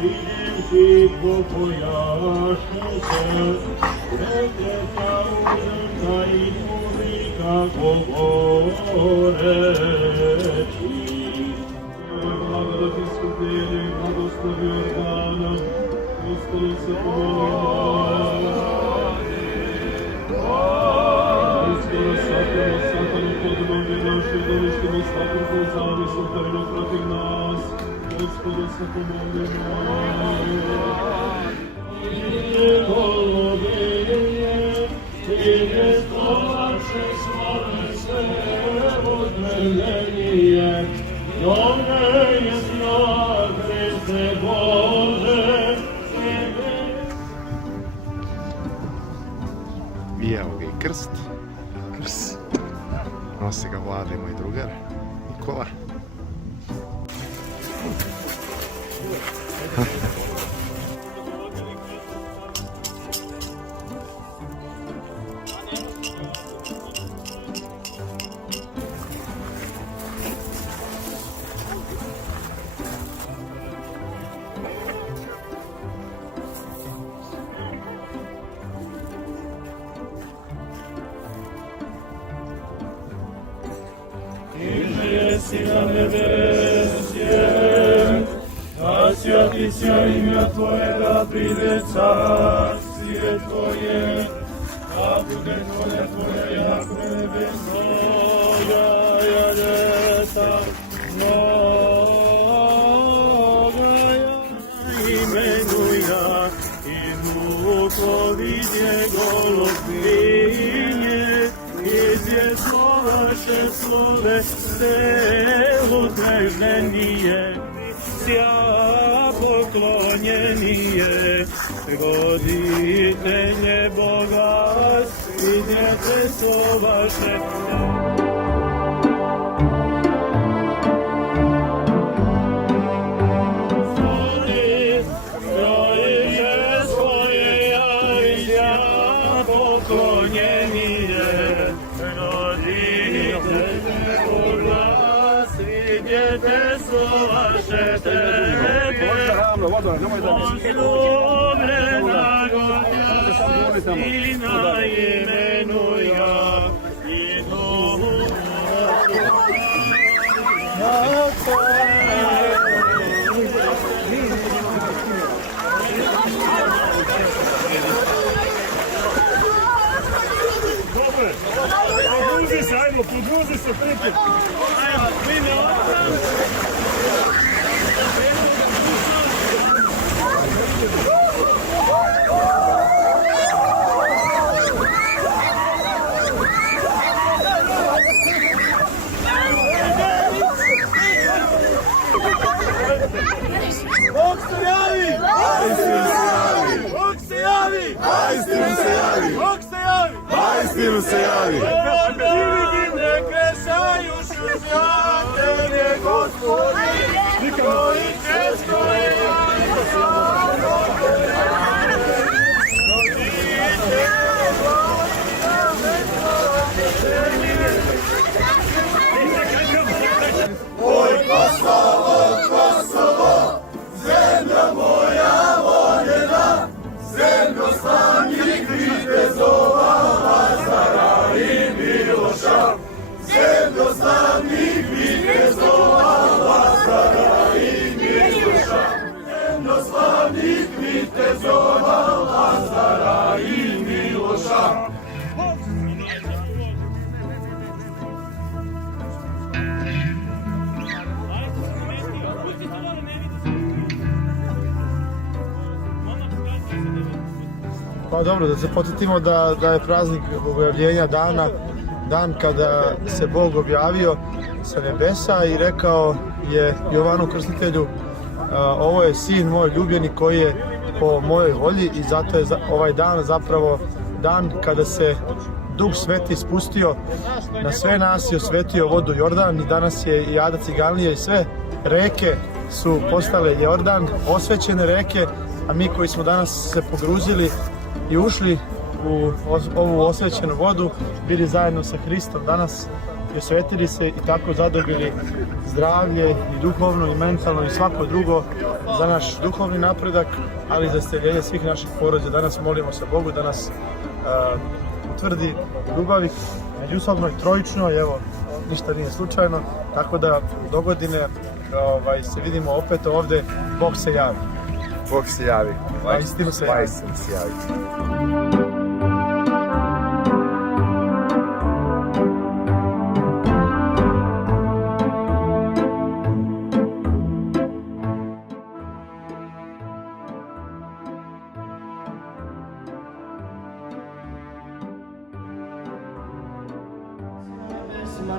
vidjevši pokojaše se, prekreta uzrka i muzika govoreći. Blagodati skupljenje, blagoslovi Jordana, Hristove se pomoli Satanu podnoge naše, dolištimo svakom zavisom, terenu protiv nas, Gospode se pomoli Golubinje, Tine stovače slave sve odmelenije, Jone je znak Hriste Bože, I evo ga i krst. Nosi ga Vlada i moj drugar Nikola. Jesi na nebesje, a svjati sja imja Tvojega, pride carstije Tvoje, a bude volja Tvoja jak nebeso, ja ljeta, mnoga ja imenuja, i vukovidje golubinje, izvjestovaše slove selu težnenije, sja poklonjenije, goditelje Boga i djetesovaše. Oslumljena Godja Sina imenuja i Duhu Dobre, podruži se, ajmo, podruži se pripet. Bog se javi! Bog se javi! Istinu se javi! Bog se javi! Istinu se javi! Ne krešaju šupljatenje Gospodi, koji često je Oj Kosovo, Kosovo, zemlja moja voljena, zemljo slavnih vitezova, Lazara i Miloša, zemljo slavnih vitezova, Lazara i Miloša, zemljo slavnih vitezova, Lazara i Miloša. Pa dobro, da se podsjetimo da je praznik objavljenja dana, dan kada se Bog objavio sa nebesa i rekao je Jovanu Krstitelju, ovo je sin moj ljubljeni koji je po mojoj volji, i zato je ovaj dan zapravo dan kada se Duh Sveti spustio na sve nas i osvetio vodu Jordan, i danas je i Ada Ciganlija i sve reke su postale Jordan, osvećene reke, a mi koji smo danas se pogruzili i ušli u ovu osvećenu vodu, bili zajedno sa Hristom danas i osvetili se i tako zadobili zdravlje i duhovno i mentalno i svako drugo za naš duhovni napredak, ali i za isceljenje svih naših porodica. Danas molimo se Bogu da nas utvrdi ljubavi međusobno i trojično, evo, ništa nije slučajno, tako da do godine se vidimo opet ovde, Bog se javi. Bog se javi. Vaistinu se javi. Vaistinu se javi.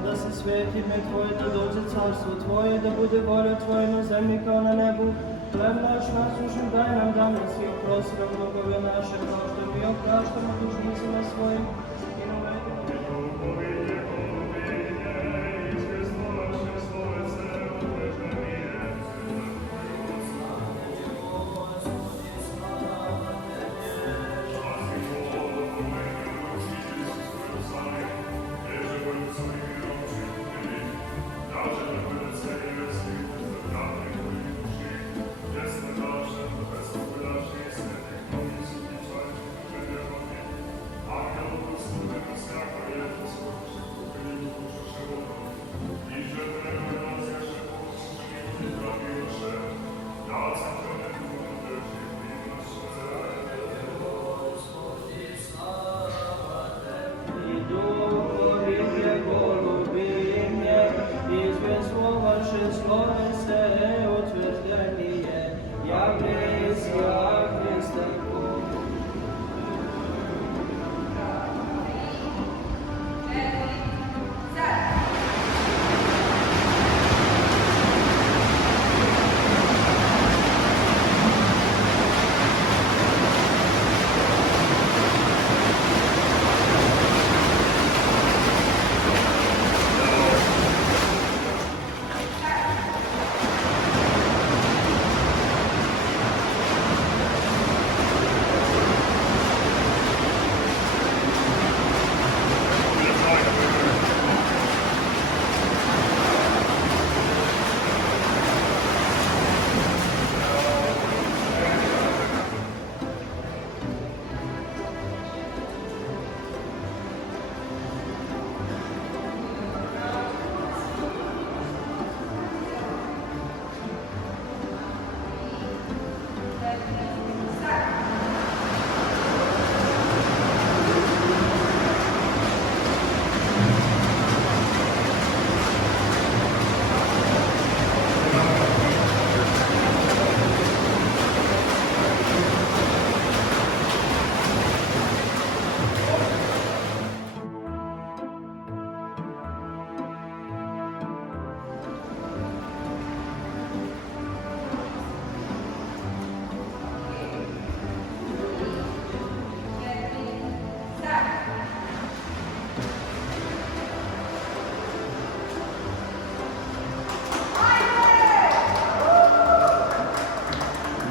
Da se sveti ime Tvoje, da dođe carstvo Tvoje, da bude volja Tvoja na zemlji kao na nebu. Hleb naš naslušan daj nam danas i oprosti nam dugove naše, kao što mi opraštamo dužnicima svojim. I ne uvedi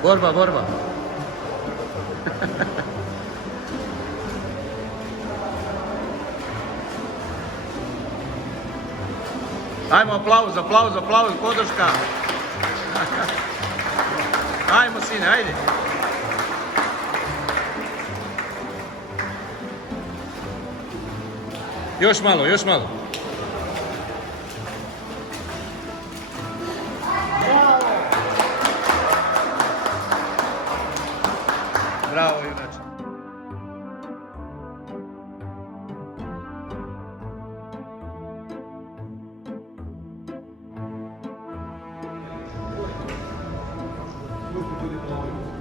Borba, borba. Ajmo, aplauz, aplauz, aplauz, podrška. Ajmo, sine, ajde. Još malo, još malo. Bravo, junače. Ljudi, molim.